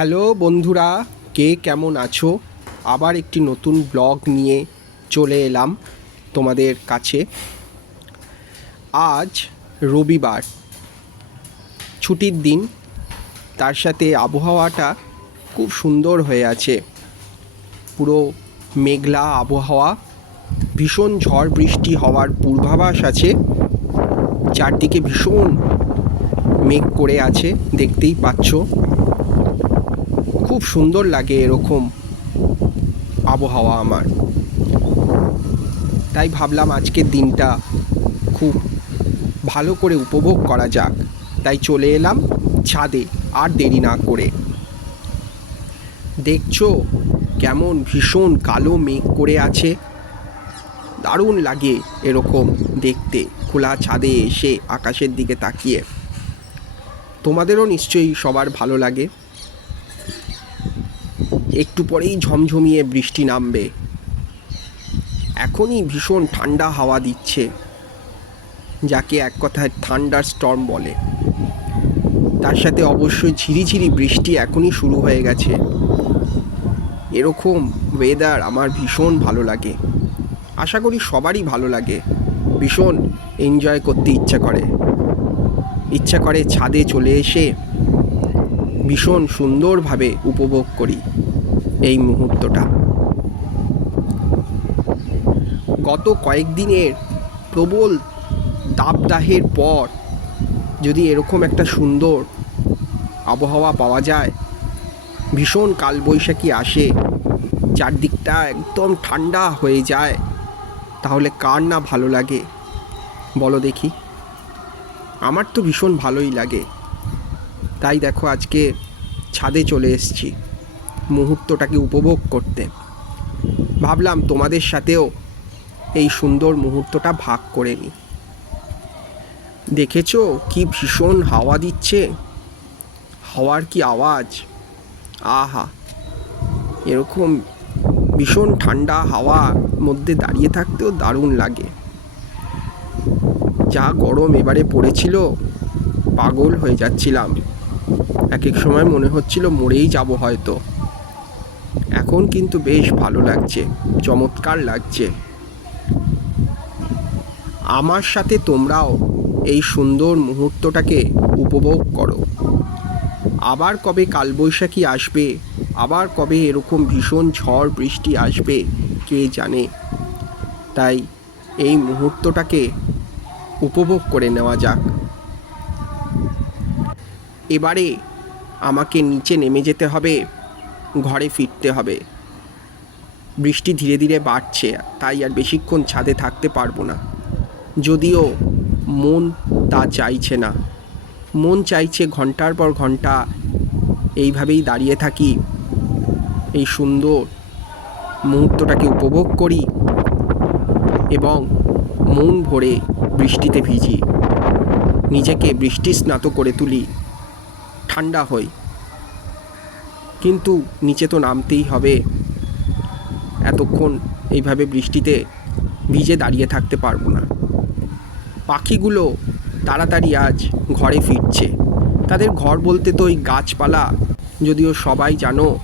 Hello বন্ধুরা, কে কেমন আছো? আবার একটি নতুন ব্লগ নিয়ে চলে এলাম তোমাদের কাছে। আজ রবিবার, ছুটির দিন, তার সাথে আবহাওয়াটা খুব সুন্দর হয়ে আছে। পুরো মেঘলা আবহাওয়া, ভীষণ ঝড় বৃষ্টি হওয়ার পূর্বাভাস আছে। চারদিকে ভীষণ মেঘ করে আছে, দেখতেই পাচ্ছ। খুব সুন্দর লাগে এরকম আবহাওয়া আমার। তাই ভাবলাম আজকের দিনটা খুব ভালো করে উপভোগ করা যাক। তাই চলে এলাম ছাদে, আর দেরি না করে। দেখছ কেমন ভীষণ কালো মেঘ করে আছে। দারুণ লাগে এরকম দেখতে, খোলা ছাদে এসে আকাশের দিকে তাকিয়ে। তোমাদেরও নিশ্চয়ই সবার ভালো লাগে। একটু পরেই ঝমঝমিয়ে বৃষ্টি নামবে। এখনই ভীষণ ঠান্ডা হাওয়া দিচ্ছে, যাকে এক কথায় ঠান্ডার স্টর্ম বলে। তার সাথে অবশ্যই ঝিরিঝিরি বৃষ্টি এখনই শুরু হয়ে গেছে। এরকম ওয়েদার আমার ভীষণ ভালো লাগে। আশা করি সবারই ভালো লাগে। ভীষণ এনজয় করতে ইচ্ছা করে। ইচ্ছা করে ছাদে চলে এসে ভীষণ সুন্দরভাবে উপভোগ করি। এই মুহূর্তটা। গত কয়েকদিনের প্রবল দাবদাহের পর যদি এরকম একটা সুন্দর আবহাওয়া পাওয়া যায়, ভীষণ কালবৈশাখী আসে, চারদিকটা একদম ঠান্ডা হয়ে যায়, তাহলে কার না ভালো লাগে? বলো দেখি। আমার তো ভীষণ ভালোই লাগে। তাই দেখো আজকে ছাদে চলে এসেছি। মুহূর্তটাকে উপভোগ করতে। ভাবলাম তোমাদের সাথেও এই সুন্দর মুহূর্তটা ভাগ করে নিই। দেখেছ কি ভীষণ হাওয়া দিচ্ছে? হাওয়ার কি আওয়াজ? আহা! এরকম ভীষণ ঠান্ডা হাওয়া মধ্যে দাঁড়িয়ে থাকতেও দারুণ লাগে। যা গরম এবারে পড়েছিল, পাগল হয়ে যাচ্ছিলাম। এক এক সময় মনে হচ্ছিল মরেই যাব হয়তো। এখন কিন্তু বেশ ভালো লাগছে, চমৎকার লাগছে। আমার সাথে তোমরাও এই সুন্দর মুহূর্তটাকে উপভোগ করো। আবার কবে কালবৈশাখী আসবে, আবার কবে এরকম ভীষণ ঝড় বৃষ্টি আসবে, কে জানে? তাই এই মুহূর্তটাকে উপভোগ করে নেওয়া যাক। এবারে আমাকে নিচে নেমে যেতে হবে। ঘরে ফিরতে হবে। বৃষ্টি ধীরে ধীরে বাড়ছে, তাই আর বেশিক্ষণ ছাদে থাকতে পারব না। যদিও মন তা চাইছে না। মন চাইছে ঘণ্টার পর ঘণ্টা এইভাবেই দাঁড়িয়ে থাকি, এই সুন্দর মুহূর্তটাকে উপভোগ করি এবং মন ভরে বৃষ্টিতে ভিজি। নিজেকে বৃষ্টি স্নাত করে তুলি। ঠান্ডা হই। কিন্তু নিচে তো নামতেই হবে। এতক্ষণ এইভাবে বৃষ্টিতে ভিজে দাঁড়িয়ে থাকতে পারব না। পাখিগুলো তাড়াতাড়ি আজ ঘরে ফিরছে। তাদের ঘর বলতে তো ওই গাছপালা। যদিও সবাই জানো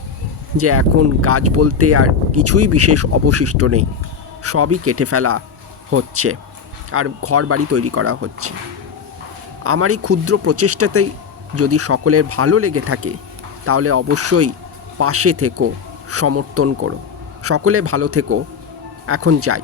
যে এখন গাছ বলতে আর কিছুই বিশেষ অবশিষ্ট নেই। সবই কেটে ফেলা হচ্ছে আর ঘর বাড়ি তৈরি করা হচ্ছে। আমার এই ক্ষুদ্র প্রচেষ্টাতেই যদি সকলের ভালো লেগে থাকে তাহলে অবশ্যই পাশে থেকো সমর্থন করো। সকলে ভালো থেকো। এখন যাই।